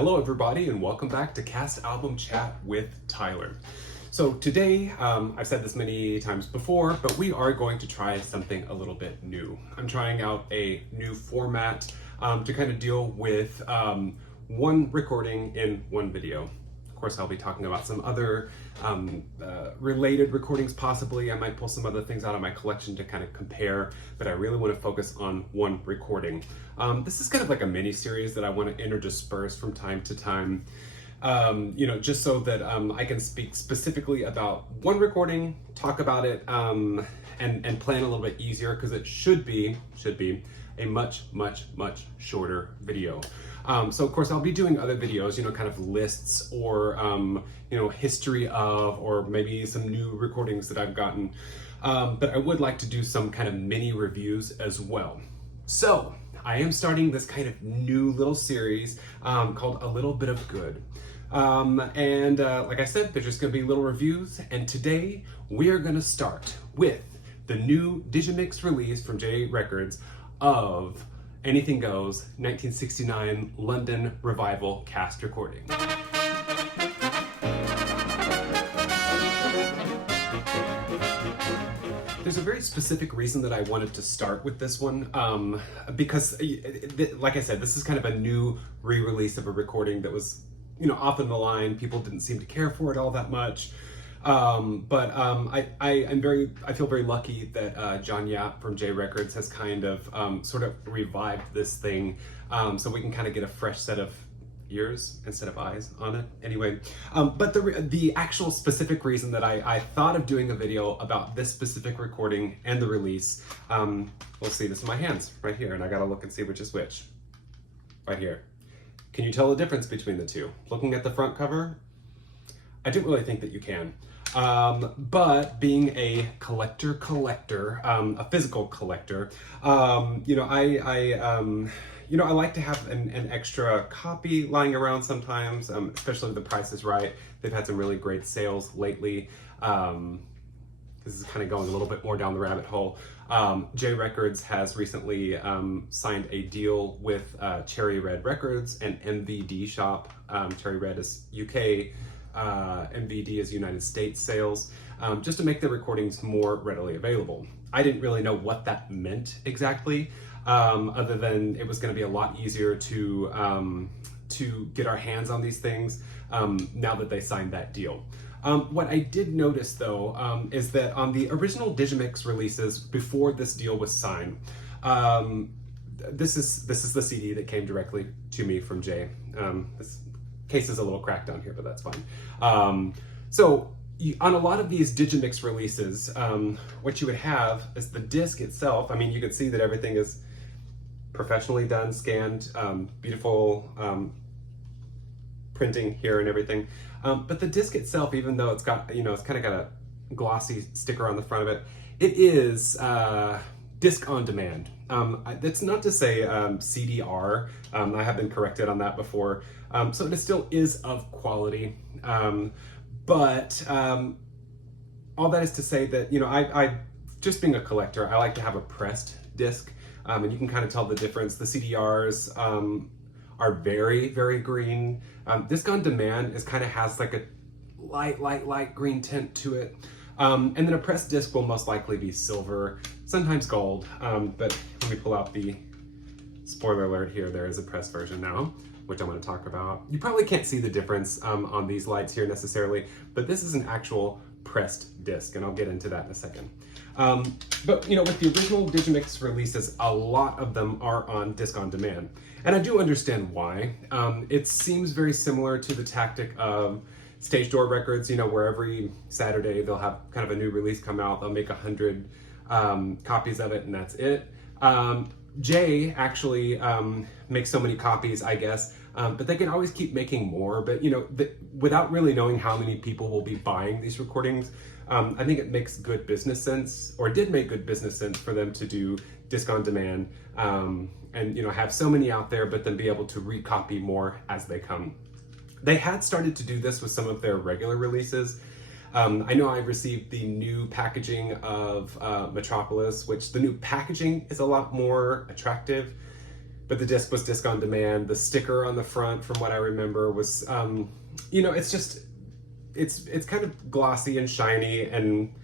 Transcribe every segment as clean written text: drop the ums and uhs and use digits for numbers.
Hello everybody and welcome back to Cast Album Chat with Tyler. So today, I've said this many times before, but we are going to try something a little bit new. I'm trying out a new format to kind of deal with one recording in one video. Of course, I'll be talking about some other related recordings possibly. I might pull some other things out of my collection to kind of compare, but I really want to focus on one recording. This is kind of like a mini series that I want to intersperse from time to time, just so that I can speak specifically about one recording, talk about it, and plan a little bit easier, because it should be a much shorter video. So of course I'll be doing other videos, kind of lists or, history of, or maybe some new recordings that I've gotten. But I would like to do some kind of mini reviews as well. So I am starting this kind of new little series called A Little Bit of Good. Like I said, there's just gonna be little reviews. And today we are gonna start with the new Digimix release from J Records of Anything Goes 1969 London Revival cast recording. There's a very specific reason that I wanted to start with this one, because, like I said, this is kind of a new re-release of a recording that was, off in the line. People didn't seem to care for it all that much. I feel very lucky that John Yap from J Records has kind of sort of revived this thing, so we can kind of get a fresh set of ears instead of eyes on it. Anyway, but the actual specific reason that I thought of doing a video about this specific recording and the release, we'll see, this in my hands right here, and I gotta look and see which is which. Right here. Can you tell the difference between the two? Looking at the front cover, I don't really think that you can. But being a collector, a physical collector, I like to have an extra copy lying around sometimes, especially if the price is right. They've had some really great sales lately. This is kind of going a little bit more down the rabbit hole. J Records has recently signed a deal with Cherry Red Records and MVD Shop. Cherry Red is UK, MVD is United States sales, just to make the recordings more readily available. I didn't really know what that meant exactly, other than it was going to be a lot easier to get our hands on these things now that they signed that deal. What I did notice though is that on the original Digimix releases before this deal was signed, this is the CD that came directly to me from Jay. This case is a little cracked down here, but that's fine. On a lot of these Digimix releases, what you would have is the disc itself. I mean, you can see that everything is professionally done, scanned, beautiful printing here and everything. But the disc itself, even though it's got, it's kind of got a glossy sticker on the front of it, it is disc on demand. That's not to say CDR. I have been corrected on that before. So it still is of quality. But all that is to say that, I just being a collector, I like to have a pressed disc. And you can kind of tell the difference. The CDRs are very green. Disc on demand has like a light green tint to it. And then a pressed disc will most likely be silver, sometimes gold. But let me pull out the spoiler alert here. There is a pressed version now, which I'm going to talk about. You probably can't see the difference on these lights here necessarily, but this is an actual pressed disc, and I'll get into that in a second. But with the original Digimix releases, a lot of them are on disc on demand. And I do understand why. It seems very similar to the tactic of Stage Door Records, where every Saturday they'll have kind of a new release come out. They'll make 100 copies of it, and that's it. Jay actually makes so many copies, I guess, but they can always keep making more. But without really knowing how many people will be buying these recordings, I think it makes good business sense, or did make good business sense, for them to do disc on demand, and have so many out there, but then be able to recopy more as they come. They had started to do this with some of their regular releases. I know I received the new packaging of Metropolis, which the new packaging is a lot more attractive. but the disc was disc on demand. The sticker on the front, from what I remember, was, you know, it's just, it's kind of glossy and shiny, and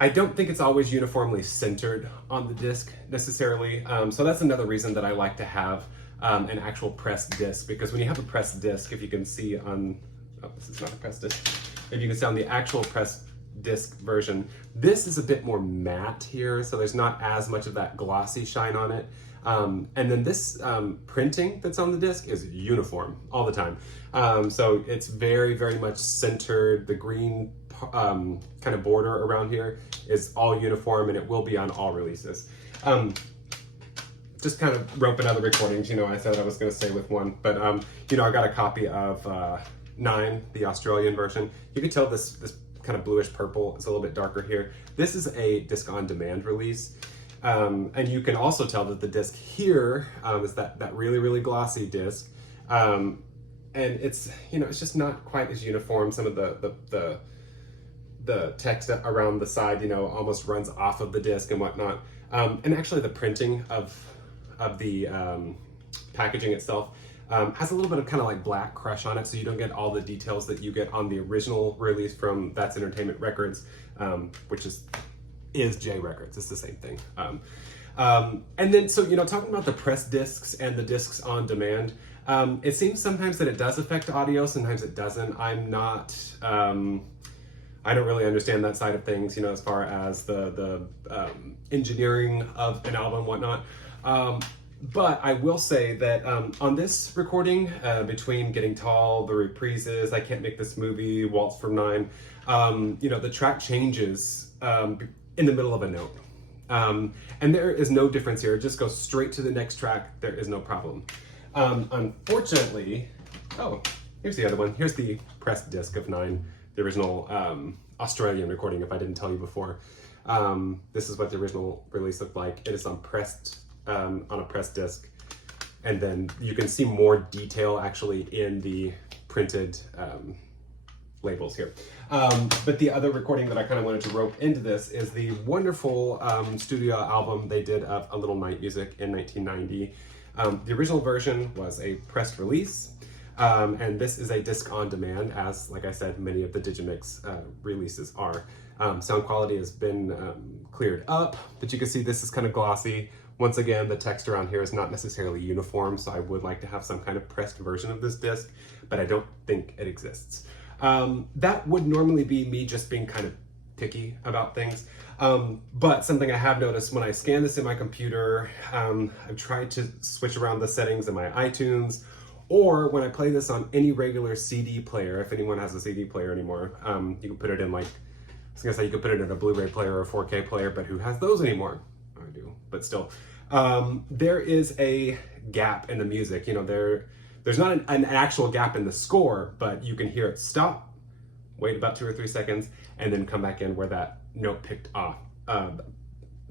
I don't think it's always uniformly centered on the disc necessarily. So that's another reason that I like to have an actual pressed disc, because when you have a pressed disc, if you can see on, oh, this is not a pressed disc. If you can see on the actual pressed disc version, this is a bit more matte here, so there's not as much of that glossy shine on it. And then this printing that's on the disc is uniform all the time. So it's very, very much centered. The green kind of border around here is all uniform, and it will be on all releases. Just kind of roping other recordings, you know, I said I was going to stay with one, but you know, I got a copy of 9, the Australian version. You can tell this kind of bluish purple is a little bit darker here. This is a disc on demand release. And you can also tell that the disc here is that really, really glossy disc. And it's, you know, it's just not quite as uniform. Some of the text around the side, you know, almost runs off of the disc and whatnot. And actually the printing of the packaging itself has a little bit of kind of like black crush on it, so you don't get all the details that you get on the original release from That's Entertainment Records, which is J Records. It's the same thing. And then, so, you know, talking about the press discs and the discs on demand, it seems sometimes that it does affect audio, sometimes it doesn't. I'm not, I don't really understand that side of things, you know, as far as the engineering of an album and whatnot. But I will say that on this recording, between Getting Tall, the reprises, I Can't Make This Movie, Waltz from 9, you know, the track changes in the middle of a note. And there is no difference here. It just goes straight to the next track. There is no problem. Unfortunately, oh, here's the other one. Here's the pressed disc of 9, the original Australian recording, if I didn't tell you before. This is what the original release looked like. It is on a pressed disc, and then you can see more detail actually in the printed labels here. But the other recording that I kind of wanted to rope into this is the wonderful studio album they did of A Little Night Music in 1990. The original version was a pressed release, and this is a disc on demand, as, like I said, many of the Digimix releases are. Sound quality has been cleared up, but you can see this is kind of glossy. Once again, the text around here is not necessarily uniform, so I would like to have some kind of pressed version of this disc, but I don't think it exists. That would normally be me just being kind of picky about things. But something I have noticed when I scan this in my computer, I've tried to switch around the settings in my iTunes, or when I play this on any regular CD player, if anyone has a CD player anymore, you can put it in, like, I was gonna say you could put it in a Blu-ray player or a 4K player, but who has those anymore? I do, but still. There is a gap in the music. You know, there's not an actual gap in the score, but you can hear it stop, wait about 2 or 3 seconds, and then come back in where that note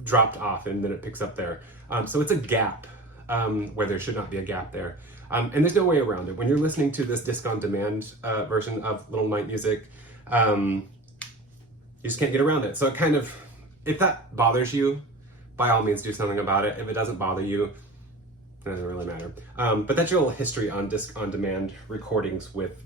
dropped off, and then it picks up there. So it's a gap where there should not be a gap there. And there's no way around it. When you're listening to this disc on demand version of Little Night Music, you just can't get around it. So it kind of, if that bothers you, by all means do something about it. If it doesn't bother you, it doesn't really matter. But that's your little history on disc on demand recordings with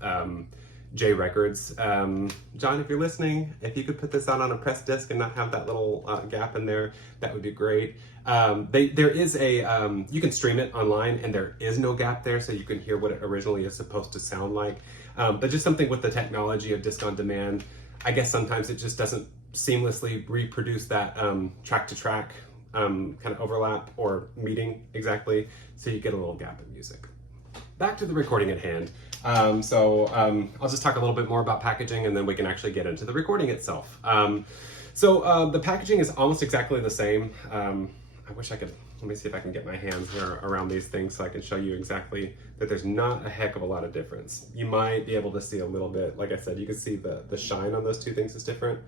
J Records. John, if you're listening, if you could put this out on a press disc and not have that little gap in there, that would be great. There is a, you can stream it online and there is no gap there, so you can hear what it originally is supposed to sound like. But just something with the technology of disc on demand, I guess sometimes it just doesn't seamlessly reproduce that track to track kind of overlap or meeting exactly, so you get a little gap in music. Back to the recording at hand. I'll just talk a little bit more about packaging, and then we can actually get into the recording itself. The packaging is almost exactly the same. I wish I could, let me see if I can get my hands here around these things so I can show you exactly that there's not a heck of a lot of difference. You might be able to see a little bit. Like I said, you can see the shine on those two things is different.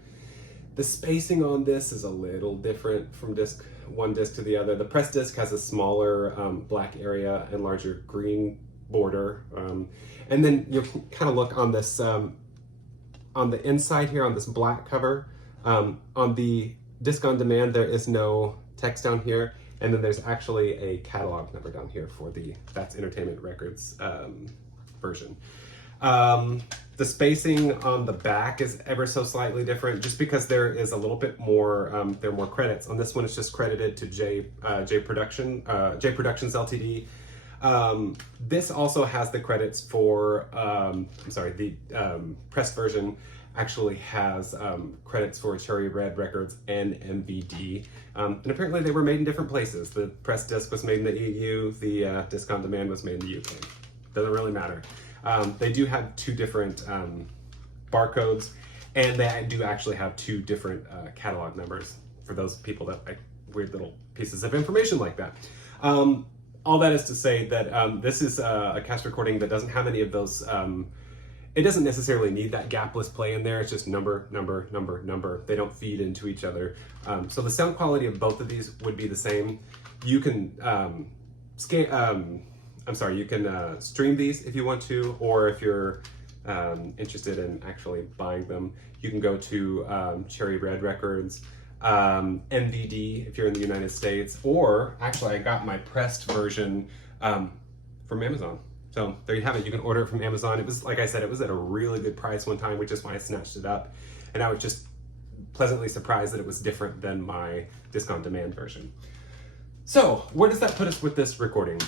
The spacing on this is a little different from one disc to the other. The press disc has a smaller black area and larger green border. And then you can kind of look on this, on the inside here on this black cover. On the disc on demand, there is no text down here. And then there's actually a catalog number down here for the That's Entertainment Records version. The spacing on the back is ever so slightly different, just because there is a little bit more, there are more credits. On this one, it's just credited to J Productions Ltd. This also has the credits for, the pressed version actually has credits for Cherry Red Records and MVD. And apparently they were made in different places. The pressed disc was made in the EU, the disc on demand was made in the UK. Doesn't really matter. They do have two different barcodes, and they do actually have two different catalog numbers for those people that like weird little pieces of information like that. All that is to say that this is a cast recording that doesn't have any of those. It doesn't necessarily need that gapless play in there. It's just number, number, number, number. They don't feed into each other. So the sound quality of both of these would be the same. You can you can stream these if you want to, or if you're interested in actually buying them, you can go to Cherry Red Records, MVD if you're in the United States, or actually I got my pressed version from Amazon. So there you have it. You can order it from Amazon. It was, like I said, it was at a really good price one time, which is why I snatched it up. And I was just pleasantly surprised that it was different than my disc on demand version. So where does that put us with this recording?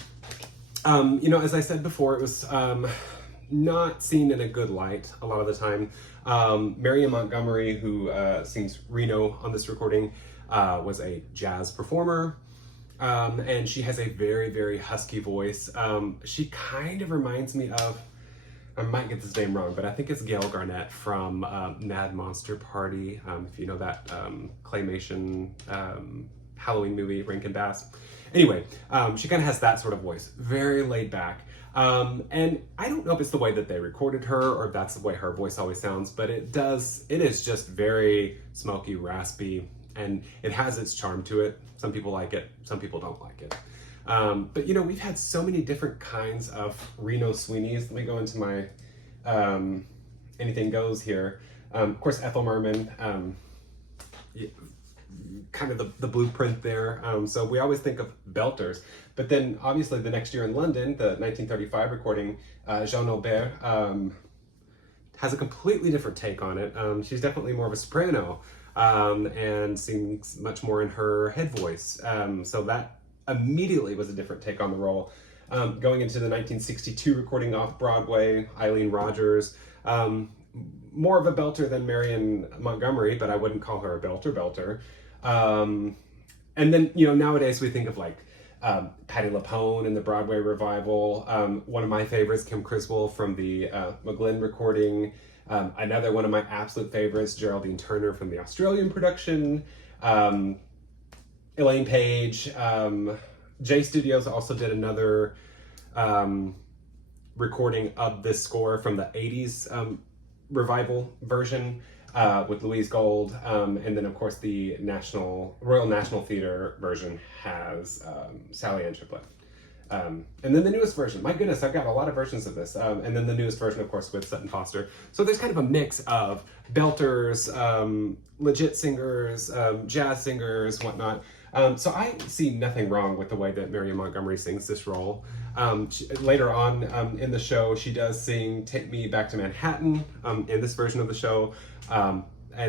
As I said before, it was not seen in a good light a lot of the time. Marion Montgomery, who sings Reno on this recording, was a jazz performer. And she has a very, very husky voice. She kind of reminds me of, I might get this name wrong, but I think it's Gail Garnett from Mad Monster Party, if you know that claymation Halloween movie, Rankin Bass. Anyway, she kind of has that sort of voice, very laid back. And I don't know if it's the way that they recorded her or if that's the way her voice always sounds, but it is just very smoky, raspy, and it has its charm to it. Some people like it, some people don't like it. But we've had so many different kinds of Reno Sweeneys. Let me go into my Anything Goes here. Of course, Ethel Merman, kind of the blueprint there. So we always think of belters. But then obviously the next year in London, the 1935 recording, Jeanne Aubert has a completely different take on it. She's definitely more of a soprano. And sings much more in her head voice. So that immediately was a different take on the role. Going into the 1962 recording off Broadway, Eileen Rogers, more of a belter than Marion Montgomery, but I wouldn't call her a belter. And then, nowadays we think of like Patti LuPone in the Broadway revival. One of my favorites, Kim Criswell from the McGlynn recording. Another one of my absolute favorites, Geraldine Turner from the Australian production. Elaine Page. J Studios also did another recording of this score from the 80s revival version with Louise Gold. And then, of course, the Royal National Theatre version has Sally Ann Triplett. And then the newest version, my goodness, I've got a lot of versions of this. And then the newest version, of course, with Sutton Foster. So there's kind of a mix of belters, legit singers, jazz singers, whatnot. So I see nothing wrong with the way that Marion Montgomery sings this role. Later on in the show, she does sing Take Me Back to Manhattan in this version of the show. And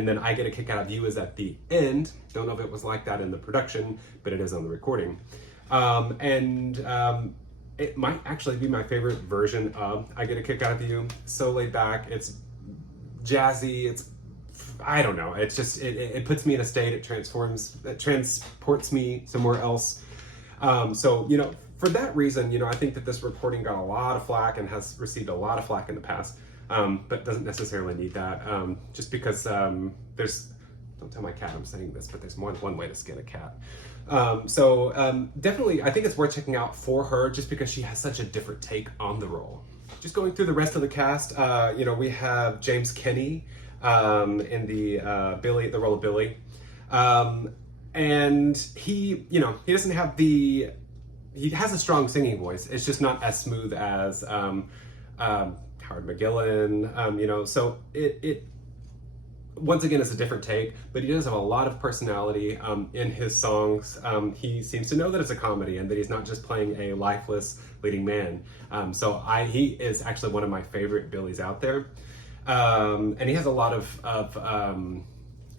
then I Get a Kick Out of You is at the end. Don't know if it was like that in the production, but it is on the recording. It might actually be my favorite version of I Get a Kick Out of You. So laid back, it's jazzy, I don't know, it's just, it puts me in a state, it transports me somewhere else. So, for that reason, I think that this recording got a lot of flack and has received a lot of flack in the past, but doesn't necessarily need that, just because don't tell my cat I'm saying this, but there's one way to skin a cat. Definitely, I think it's worth checking out for her just because she has such a different take on the role. Just going through the rest of the cast, we have James Kenney in the role of Billy. And he doesn't have he has a strong singing voice. It's just not as smooth as Howard McGillin, so once again, it's a different take, but he does have a lot of personality in his songs. He seems to know that it's a comedy and that he's not just playing a lifeless leading man. He is actually one of my favorite Billies out there. And he has a lot of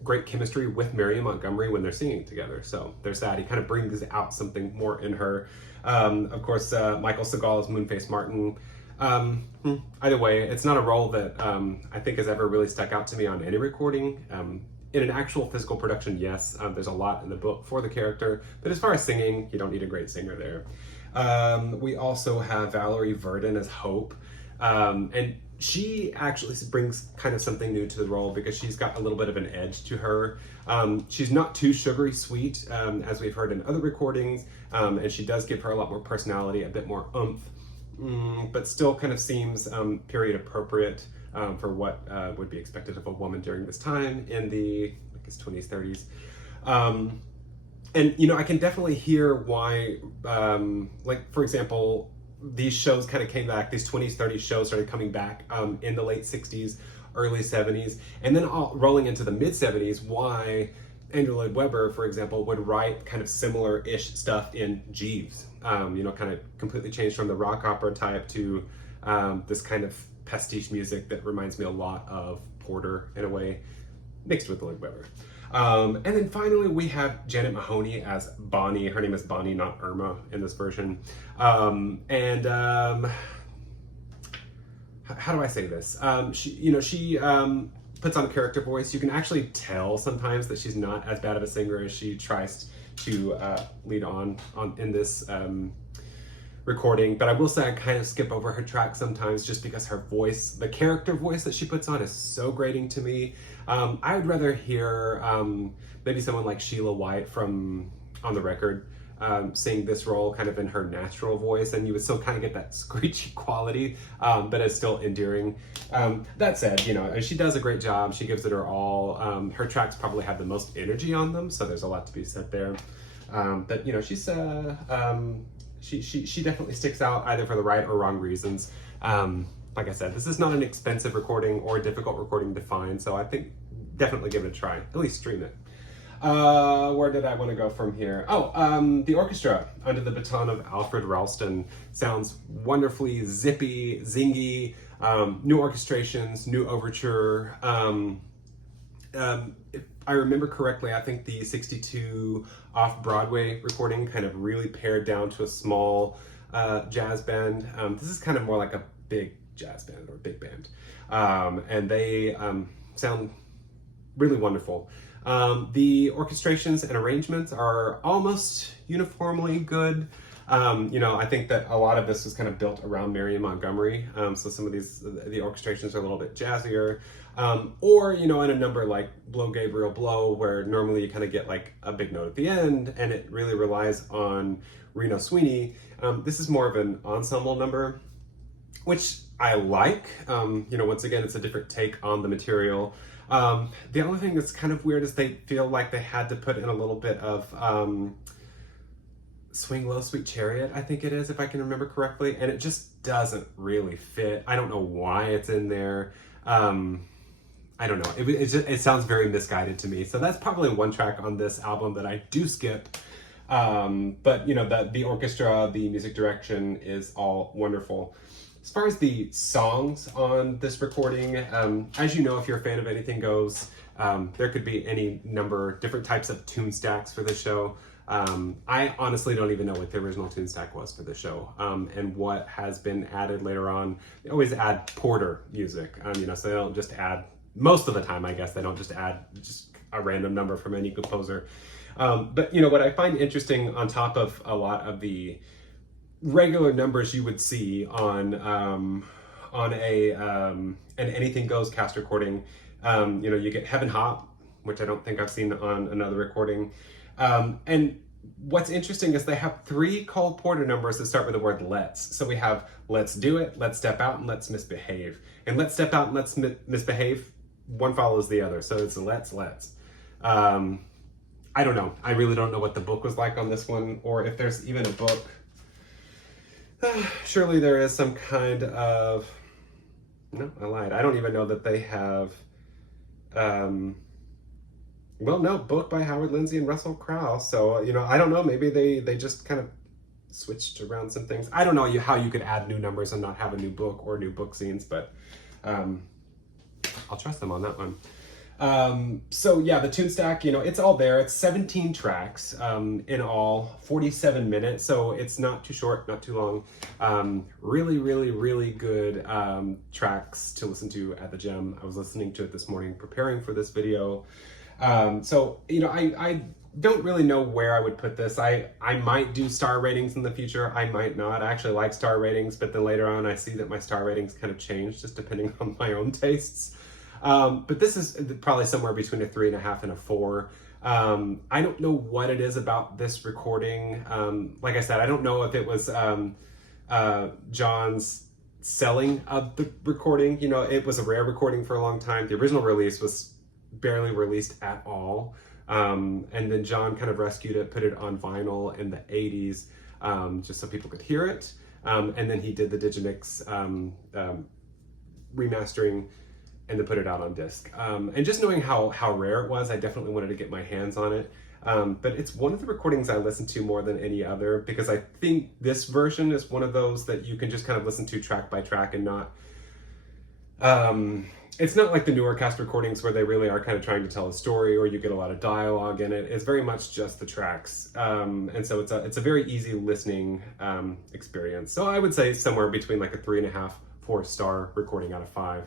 great chemistry with Mary Montgomery when they're singing together. So there's that. He kind of brings out something more in her. Of course, Michael Segal as Moonface Martin. Either way, it's not a role that I think has ever really stuck out to me on any recording. In an actual physical production, yes, there's a lot in the book for the character, but as far as singing, you don't need a great singer there. We also have Valerie Verdon as Hope, and she actually brings kind of something new to the role because she's got a little bit of an edge to her. She's not too sugary sweet, as we've heard in other recordings, and she does give her a lot more personality, a bit more oomph. But still kind of seems period appropriate for what would be expected of a woman during this time in the, I guess, 20s, 30s. And, you know, I can definitely hear why, like, for example, these shows kind of came back, these 20s, 30s shows started coming back in the late 60s, early 70s, and then rolling into the mid 70s, why Andrew Lloyd Webber, for example, would write kind of similar-ish stuff in Jeeves. You know, kind of completely changed from the rock opera type to this kind of pastiche music that reminds me a lot of Porter in a way, mixed with Lloyd Webber. And then finally we have Janet Mahoney as Bonnie. Her name is Bonnie, not Irma in this version. How do I say this? She puts on a character voice. You can actually tell sometimes that she's not as bad of a singer as she tries to lead on in this recording. But I will say I kind of skip over her track sometimes just because her voice, the character voice that she puts on, is so grating to me. I would rather hear maybe someone like Sheila White from On the Record sing this role kind of in her natural voice, and you would still kind of get that screechy quality, but it's still endearing. That said, you know, she does a great job. She gives it her all. Her tracks probably have the most energy on them, so there's a lot to be said there. But you know, she's she definitely sticks out either for the right or wrong reasons. Like I said, this is not an expensive recording or a difficult recording to find, so I think definitely give it a try. At least stream it. Where did I want to go from here? The orchestra under the baton of Alfred Ralston sounds wonderfully zippy, zingy, new orchestrations, new overture. If I remember correctly, I think the 62 off-Broadway recording kind of really pared down to a small jazz band. This is kind of more like a big jazz band or big band. And they sound really wonderful. The orchestrations and arrangements are almost uniformly good. You know, I think that a lot of this was kind of built around Mary Montgomery. So some of these, the orchestrations are a little bit jazzier. Or, you know, in a number like Blow Gabriel Blow, where normally you kind of get like a big note at the end and it really relies on Reno Sweeney. This is more of an ensemble number, which I like. You know, once again, it's a different take on the material. The only thing that's kind of weird is they feel like they had to put in a little bit of Swing Low, Sweet Chariot, I think it is, if I can remember correctly, and it just doesn't really fit. I don't know why it's in there. I don't know. It sounds very misguided to me. So that's probably one track on this album that I do skip. But you know, the orchestra, the music direction is all wonderful. As far as the songs on this recording, as you know, if you're a fan of Anything Goes, there could be any number, different types of tune stacks for this show. I honestly don't even know what the original tune stack was for this show, and what has been added later on. They always add Porter music, you know, so they don't just add, most of the time I guess, they don't just add just a random number from any composer. But you know, what I find interesting on top of a lot of the regular numbers you would see on an Anything Goes cast recording, you know, you get Heaven Hop, which I don't think I've seen on another recording. And what's interesting is they have 3 Cole Porter numbers that start with the word let's. So we have Let's Do It, Let's Step Out, and Let's Misbehave. And Let's Step Out and Let's Misbehave, one follows the other. So it's let's. I don't know. I really don't know what the book was like on this one, or if there's even a book. Surely there is some kind of... No, I lied. I don't even know that they have well, no, book by Howard Lindsay and Russell Crowe. So, you know, I don't know, maybe they just kind of switched around some things. I don't know how you could add new numbers and not have a new book or new book scenes, but I'll trust them on that one. So yeah, the tune stack, you know, it's all there. It's 17 tracks in all, 47 minutes. So it's not too short, not too long. Really, really, really good tracks to listen to at the gym. I was listening to it this morning, preparing for this video. So, you know, I don't really know where I would put this. I might do star ratings in the future. I might not. I actually like star ratings, but then later on I see that my star ratings kind of change just depending on my own tastes. But this is probably somewhere between a 3.5 and a 4. I don't know what it is about this recording. Like I said, I don't know if it was John's selling of the recording. You know, it was a rare recording for a long time. The original release was barely released at all. And then John kind of rescued it, put it on vinyl in the 80s, just so people could hear it. And then he did the Digimix remastering and then put it out on disc. And just knowing how rare it was, I definitely wanted to get my hands on it. But it's one of the recordings I listen to more than any other, because I think this version is one of those that you can just kind of listen to track by track and not... it's not like the newer cast recordings where they really are kind of trying to tell a story or you get a lot of dialogue in it. It's very much just the tracks. And so it's a very easy listening experience. So I would say somewhere between like a 3.5, 4-star recording out of 5.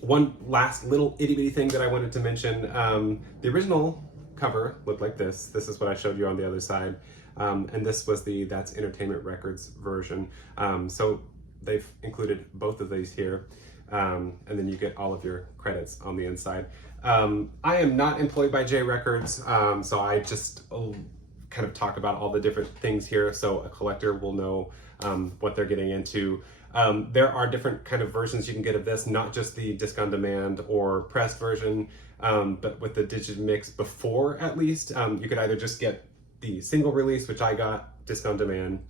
One last little itty bitty thing that I wanted to mention. The original cover looked like this. This is what I showed you on the other side. And this was the That's Entertainment Records version. So they've included both of these here. And then you get all of your credits on the inside. I am not employed by J Records, so I just kind of talk about all the different things here so a collector will know what they're getting into. There are different kind of versions you can get of this, not just the disc on demand or press version, but with the Digimix before at least, you could either just get the single release, which I got, disc on demand,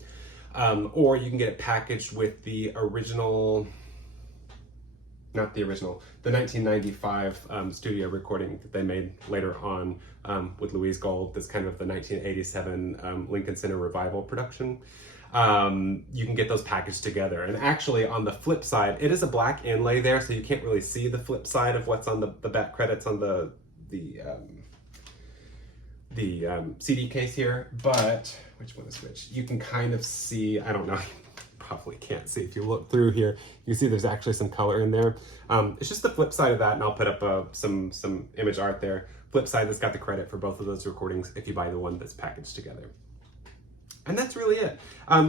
or you can get it packaged with the original... not the original, the 1995 studio recording that they made later on with Louise Gold. That's kind of the 1987 Lincoln Center Revival production. You can get those packaged together. And actually on the flip side, it is a black inlay there, so you can't really see the flip side of what's on the back credits on the CD case here. But, which one is which? You can kind of see, I don't know, probably can't see if you look through here. You see there's actually some color in there. It's just the flip side of that, and I'll put up some image art there. Flip side that's got the credit for both of those recordings if you buy the one that's packaged together. And that's really it.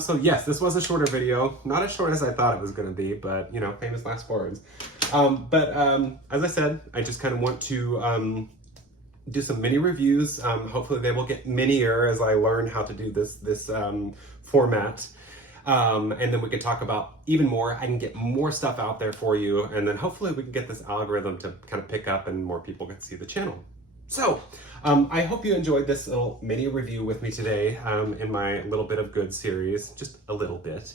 So yes, this was a shorter video. Not as short as I thought it was gonna be, but you know, famous last words. As I said, I just kind of want to do some mini reviews. Hopefully they will get minier as I learn how to do this format. And then we can talk about even more. I can get more stuff out there for you, and then hopefully we can get this algorithm to kind of pick up and more people can see the channel. So, I hope you enjoyed this little mini review with me today in my Little Bit of Good series, just a little bit.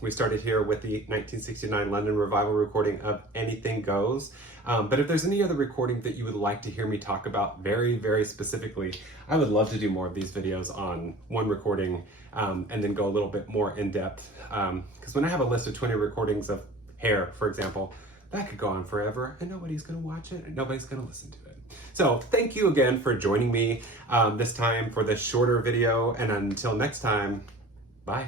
We started here with the 1969 London Revival recording of Anything Goes. But if there's any other recording that you would like to hear me talk about very, very specifically, I would love to do more of these videos on one recording and then go a little bit more in depth. Because when I have a list of 20 recordings of Hair, for example, that could go on forever and nobody's gonna watch it and nobody's gonna listen to it. So thank you again for joining me this time for this shorter video, and until next time, bye.